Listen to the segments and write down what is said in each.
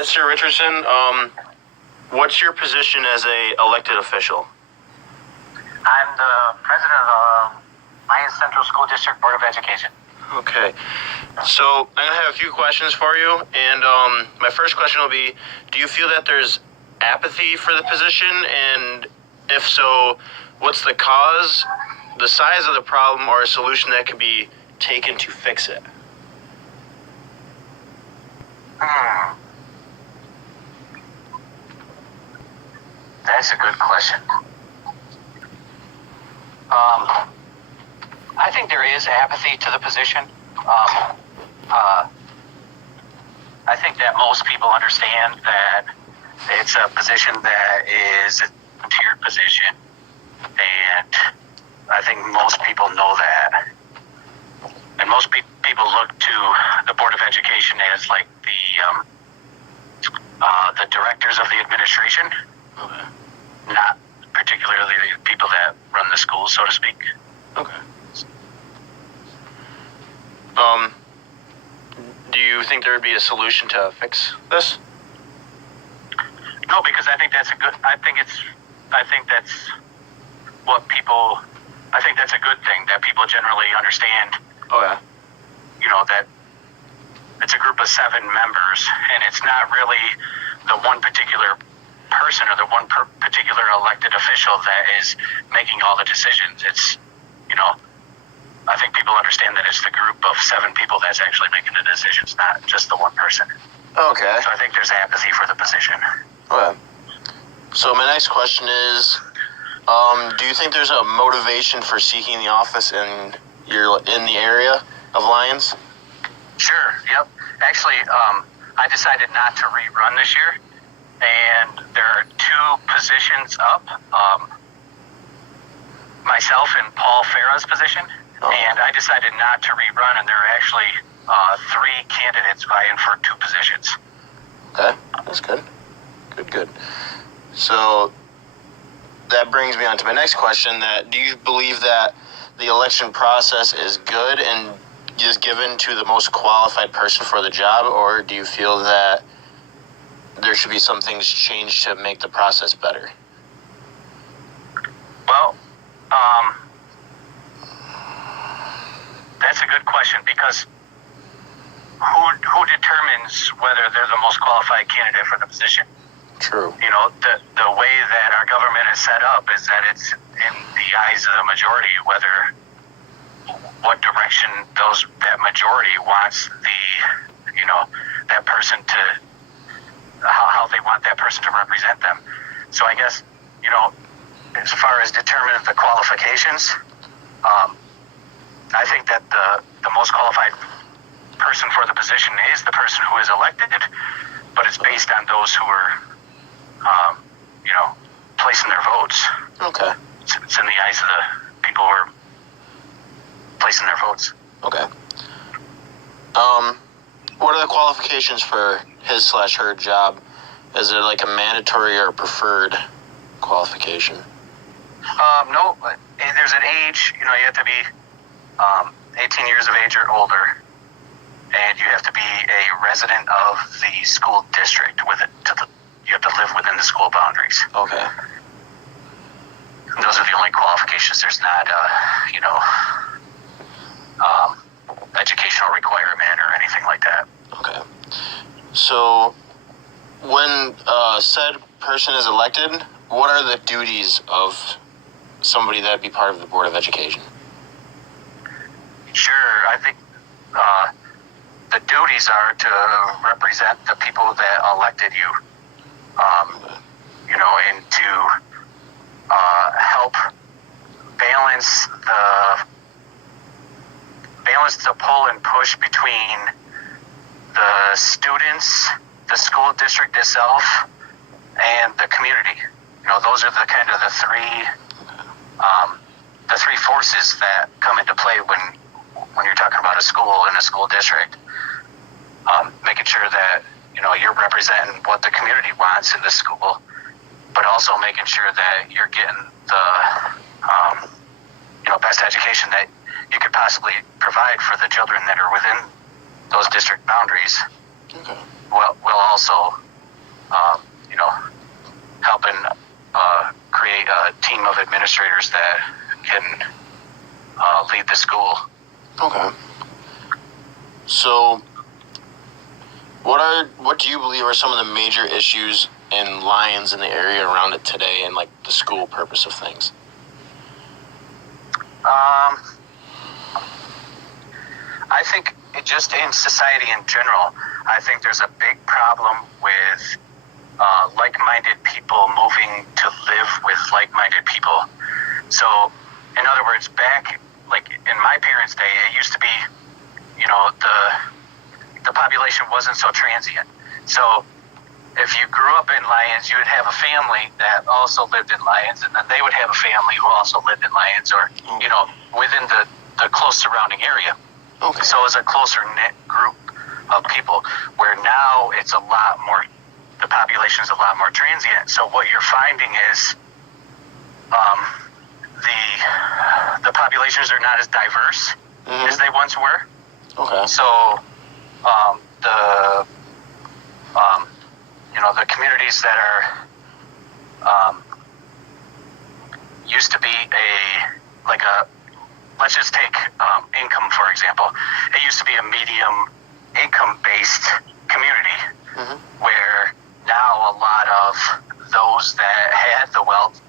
Mr. Richardson, what's your position as a elected official? I'm the president of Lyons Central School District Board of Education. Okay. So I'm going to have a few questions for you. And my first question will be, do you feel that there's apathy for the position? And if so, what's the cause, the size of the problem, or a solution that can be taken to fix it? That's a good question. I think there is apathy to the position. I think that most people understand that it's a position that is a tiered position, and I think most people know that. And most people look to the Board of Education as like the directors of the administration, not particularly the people that run the schools, so to speak. Okay. Do you think there would be a solution to fix this? No, because I think that's a good thing that people generally understand. Oh, yeah. You know, that it's a group of 7 members, and it's not really the one particular person or the one particular elected official that is making all the decisions. It's, I think people understand that it's the group of 7 people that's actually making the decisions, not just the one person. Okay. So I think there's apathy for the position. Okay. So my next question is, do you think there's a motivation for seeking the office in the area of Lyons? Sure. Yep. Actually, I decided not to rerun this year, and there are 2 positions up. Myself and Paul Farah's position, and I decided not to rerun, and there are actually 3 candidates vying for 2 positions. Okay, that's good. Good. So that brings me on to my next question, that do you believe that the election process is good and is given to the most qualified person for the job, or do you feel that there should be some things changed to make the process better? Well, that's a good question, because who determines whether they're the most qualified candidate for the position? True. The way that our government is set up is that it's in the eyes of the majority what direction that majority wants that person to, how they want that person to represent them. So I guess, as far as determining the qualifications, I think that the most qualified person for the position is the person who is elected, but it's based on those who are, placing their votes. Okay. It's in the eyes of the people who are placing their votes. Okay. What are the qualifications for his/her job? Is it like a mandatory or preferred qualification? No, there's an age. You have to be 18 years of age or older, and you have to be a resident of the school district you have to live within the school boundaries. Okay. And those are the only qualifications. There's not educational requirement or anything like that. Okay. So when said person is elected, what are the duties of somebody that'd be part of the Board of Education? Sure. I think the duties are to represent the people that elected you, and to help balance the pull and push between the students, the school district itself, and the community. Those are the three forces that come into play when you're talking about a school and a school district. Making sure that you're representing what the community wants in the school, but also making sure that you're getting the best education that you could possibly provide for the children that are within those district boundaries. Okay. While also a team of administrators that can lead the school. Okay. So, what do you believe are some of the major issues in Lions in the area around it today, and like the school purpose of things? I think just in society in general, I think there's a big problem with like-minded people moving to live with like-minded people. So, in other words, back like in my parents' day, it used to be, the population wasn't so transient. So, if you grew up in Lyons, you would have a family that also lived in Lyons, and then they would have a family who also lived in Lyons, or within the close surrounding area. Okay. So it's a closer knit group of people, where now it's a lot more, the population is a lot more transient. So what you're finding is the populations are not as diverse as they once were. Okay. So the communities that are used to be let's just take income, for example. It used to be a medium income-based community, where now a lot of those that had the wealth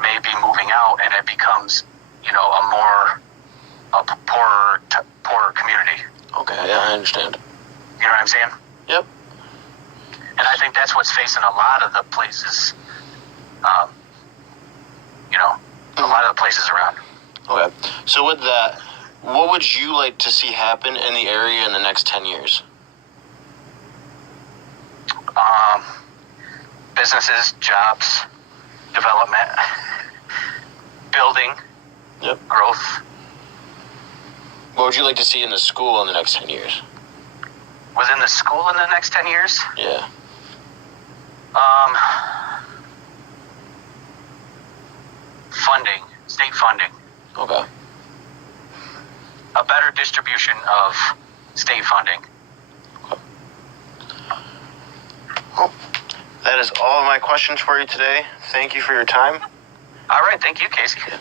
may be moving out, and it becomes, a poorer community. Okay, yeah, I understand. You know what I'm saying? Yep. And I think that's what's facing a lot of the places, a lot of the places around. Okay. So with that, what would you like to see happen in the area in the next 10 years? Businesses, jobs, development, building, growth. What would you like to see in the school in the next 10 years? Within the school in the next 10 years? Yeah. Funding, state funding. Okay. A better distribution of state funding. Well, that is all of my questions for you today. Thank you for your time. All right, thank you, Casey. Yeah.